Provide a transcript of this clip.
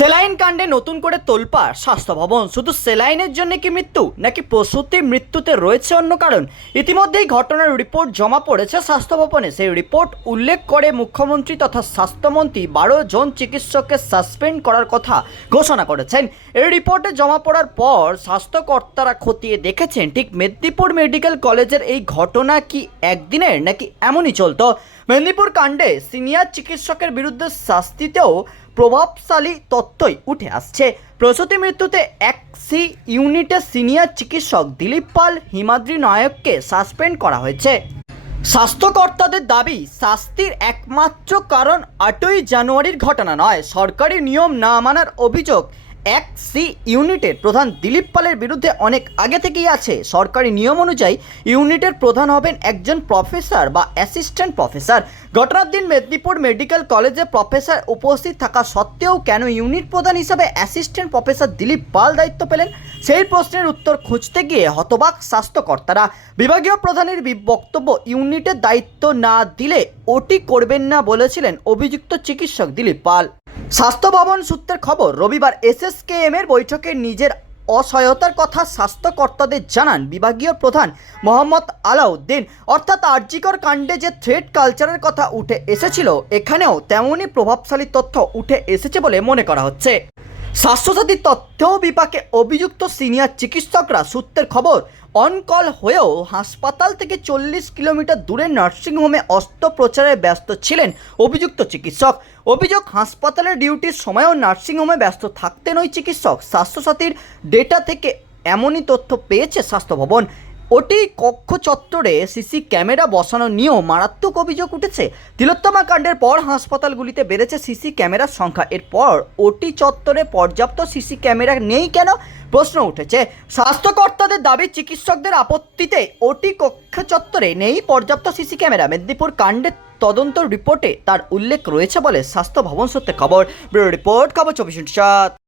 Saline কাণ্ডে নতুন করে তোলপাড় স্বাস্থ্য ভবন শুধু সেলাইনের জন্য কি মৃত্যু, নাকি প্রসূতি মৃত্যুতে রয়েছে অন্য কারণ? ইতিমধ্যেই ঘটনার রিপোর্ট জমা পড়েছে স্বাস্থ্য ভবনে সেই রিপোর্ট উল্লেখ করে মুখ্যমন্ত্রী তথা স্বাস্থ্যমন্ত্রী বারো জন চিকিৎসককে সাসপেন্ড করার কথা ঘোষণা করেছেন। এই রিপোর্টে জমা পড়ার পর স্বাস্থ্যকর্তারা খতিয়ে দেখেছেন, ঠিক মেদিনীপুর মেডিকেল কলেজের এই ঘটনা কি একদিনের, নাকি এমনই চলত? মেদিনীপুর কাণ্ডে সিনিয়র চিকিৎসকের বিরুদ্ধে শাস্তিতেও প্রভাবশালী তত্ত্বই উঠে আসছে। প্রসূতি মৃত্যুতে এক সি ইউনিটের সিনিয়র চিকিৎসক দিলীপ পাল, হিমাদ্রি নায়ককে সাসপেন্ড করা হয়েছে। স্বাস্থ্যকর্তাদের দাবি, শাস্তির একমাত্র কারণ আটই জানুয়ারির ঘটনা নয়। সরকারি নিয়ম না মানার অভিযোগ এক সি ইউনিটের প্রধান দিলীপ পালের বিরুদ্ধে অনেক আগে থেকেই আছে। সরকারি নিয়ম অনুযায়ী ইউনিটের প্রধান হবেন একজন প্রফেসর বা অ্যাসিস্ট্যান্ট প্রফেসর। ঘটনার দিন মেদিনীপুর মেডিকেল কলেজে প্রফেসর উপস্থিত থাকা সত্ত্বেও কেন ইউনিট প্রধান হিসাবে অ্যাসিস্ট্যান্ট প্রফেসর দিলীপ পাল দায়িত্ব পেলেন? সেই প্রশ্নের উত্তর খুঁজতে গিয়ে হতবাক স্বাস্থ্যকর্তারা। বিভাগীয় প্রধানের বক্তব্য, ইউনিটের দায়িত্ব না দিলে ওটি করবেন না বলেছিলেন অভিযুক্ত চিকিৎসক দিলীপ পাল। স্বাস্থ্য ভবন সূত্রের খবর, রবিবার এসএসকেএম এর বৈঠকে নিজের অসহায়তার কথা স্বাস্থ্যকর্তাদের জানান বিভাগীয় প্রধান মোহাম্মদ আলাউদ্দিন। অর্থাৎ আরজিকর কাণ্ডে যে থ্রেড কালচারের কথা উঠে এসেছিল, এখানেও তেমনই প্রভাবশালী তথ্য উঠে এসেছে বলে মনে করা হচ্ছে। স্বাস্থ্যসাথী তথ্য বিপাকে অভিযুক্ত সিনিয়র চিকিৎসকরা সূত্রের খবর, অনকল হয়েও হাসপাতাল থেকে চল্লিশ কিলোমিটার দূরে নার্সিংহোমে অস্ত্রপ্রচারে ব্যস্ত ছিলেন অভিযুক্ত চিকিৎসক। অভিযোগ, হাসপাতালের ডিউটির সময়ও নার্সিংহোমে ব্যস্ত থাকতেন ওই চিকিৎসক। স্বাস্থ্যসাথীর ডেটা থেকে এমনই তথ্য পেয়েছে স্বাস্থ্য ভবন ওটি কক্ষ চত্বরে সিসি ক্যামেরা বসানো নিয়েও মারাত্মক অভিযোগ উঠেছে। তিলোত্তমা কাণ্ডের পর হাসপাতালগুলিতে বেড়েছে সিসি ক্যামেরার সংখ্যা। এরপর ওটি চত্বরে পর্যাপ্ত সিসি ক্যামেরা নেই কেন? প্রশ্ন উঠেছে। স্বাস্থ্যকর্তাদের দাবি, চিকিৎসকদের আপত্তিতে ওটি কক্ষ চত্বরে নেই। পর্যাপ্ত সিসি ক্যামেরা। মেদিনীপুর কাণ্ডের তদন্ত রিপোর্টে তার উল্লেখ রয়েছে বলে স্বাস্থ্য ভবন সূত্রে খবর। ব্যুরো রিপোর্ট, খবর চব্বিশ সাত।